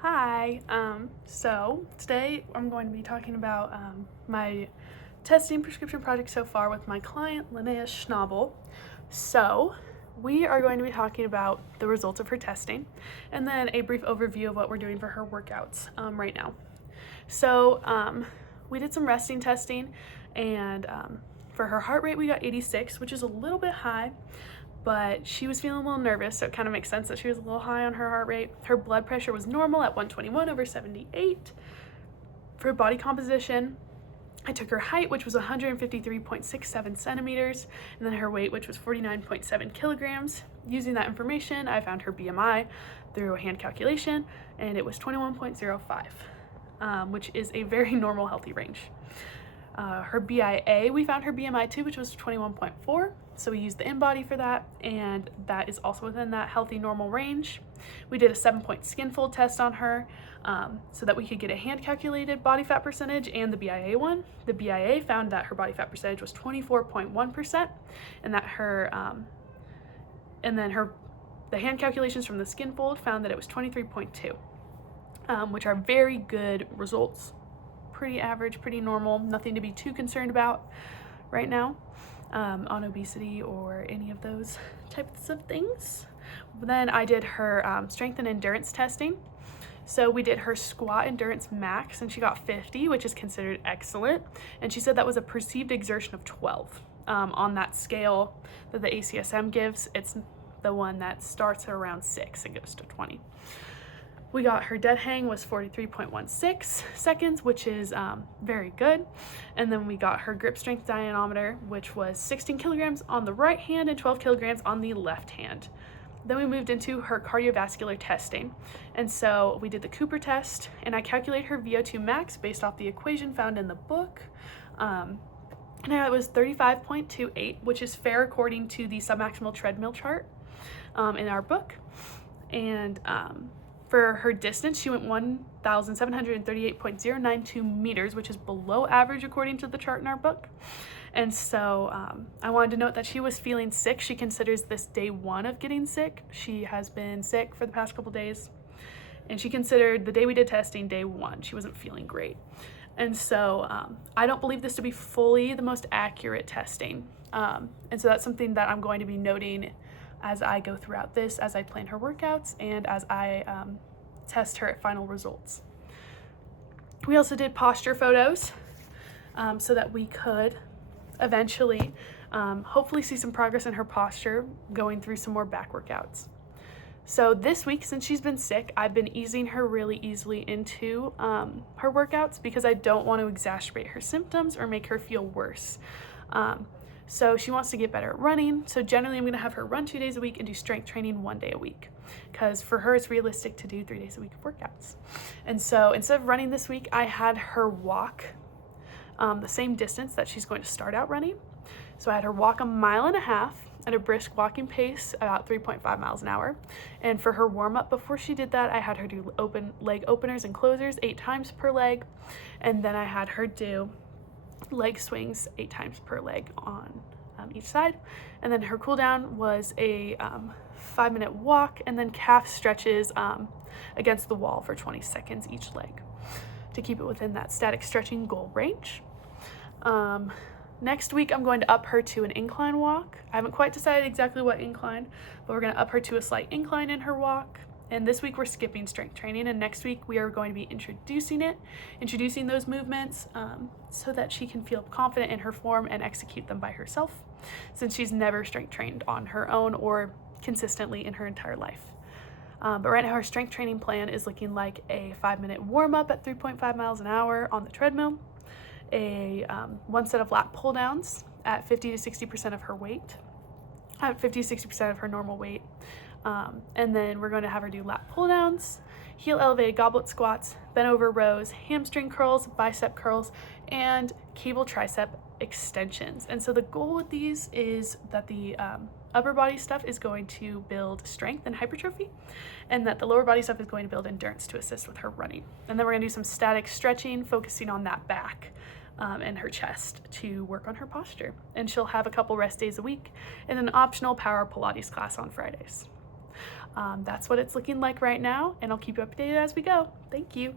Hi. So today I'm going to be talking about my testing prescription project so far with my client, Linnea Schnabel. So we are going to be talking about the results of her testing and then a brief overview of what we're doing for her workouts right now. So we did some resting testing, and for her heart rate, we got 86, which is a little bit high, but she was feeling a little nervous, so it kind of makes sense that she was a little high on her heart rate. Her blood pressure was normal at 121/78. For body composition, I took her height, which was 153.67 centimeters, and then her weight, which was 49.7 kilograms. Using that information, I found her BMI through a hand calculation, and it was 21.05, which is a very normal, healthy range. Her BIA, we found her BMI too, which was 21.4. So we used the InBody for that, and that is also within that healthy, normal range. We did a 7-point skin fold test on her so that we could get a hand calculated body fat percentage and the BIA one. The BIA found that her body fat percentage was 24.1%, and that the hand calculations from the skin fold found that it was 23.2, which are very good results. Pretty average, pretty normal, nothing to be too concerned about right now on obesity or any of those types of things. Then I did her strength and endurance testing. So we did her squat endurance max, and she got 50, which is considered excellent. And she said that was a perceived exertion of 12. On that scale that the ACSM gives, it's the one that starts at around 6 and goes to 20. We got her dead hang was 43.16 seconds, which is very good. And then we got her grip strength dynamometer, which was 16 kilograms on the right hand and 12 kilograms on the left hand. Then we moved into her cardiovascular testing. And so we did the Cooper test, and I calculated her VO2 max based off the equation found in the book. And it was 35.28, which is fair according to the submaximal treadmill chart in our book. And for her distance, she went 1,738.092 meters, which is below average according to the chart in our book. And so I wanted to note that she was feeling sick. She considers this day one of getting sick. She has been sick for the past couple days, and she considered the day we did testing day one. She wasn't feeling great. And so I don't believe this to be fully the most accurate testing. And so that's something that I'm going to be noting as I go throughout this, as I plan her workouts, and as I test her at final results. We also did posture photos so that we could eventually hopefully see some progress in her posture going through some more back workouts. So this week, since she's been sick, I've been easing her really easily into her workouts because I don't want to exacerbate her symptoms or make her feel worse. So she wants to get better at running. So generally I'm gonna have her run 2 days a week and do strength training 1 day a week, because for her it's realistic to do 3 days a week of workouts. And so instead of running this week, I had her walk the same distance that she's going to start out running. So I had her walk 1.5 miles at a brisk walking pace, about 3.5 miles an hour. And for her warm up before she did that, I had her do leg openers and closers 8 times per leg. And then I had her do leg swings 8 times per leg on each side. And then her cool down was a 5-minute walk, and then calf stretches against the wall for 20 seconds each leg to keep it within that static stretching goal range. Next week I'm going to up her to an incline walk. I haven't quite decided exactly what incline, but we're going to up her to a slight incline in her walk. And this week we're skipping strength training, and next week we are going to be introducing those movements so that she can feel confident in her form and execute them by herself, since she's never strength trained on her own or consistently in her entire life. But right now her strength training plan is looking like a 5-minute warm up at 3.5 miles an hour on the treadmill, a 1 set of lat pull downs at 50 to 60% of her weight, at 50 to 60% of her normal weight. And then we're going to have her do lat pull downs, heel elevated goblet squats, bent over rows, hamstring curls, bicep curls, and cable tricep extensions. And so the goal with these is that the upper body stuff is going to build strength and hypertrophy, and that the lower body stuff is going to build endurance to assist with her running. And then we're going to do some static stretching, focusing on that back and her chest to work on her posture. And she'll have a couple rest days a week and an optional power Pilates class on Fridays. That's what it's looking like right now, and I'll keep you updated as we go. Thank you.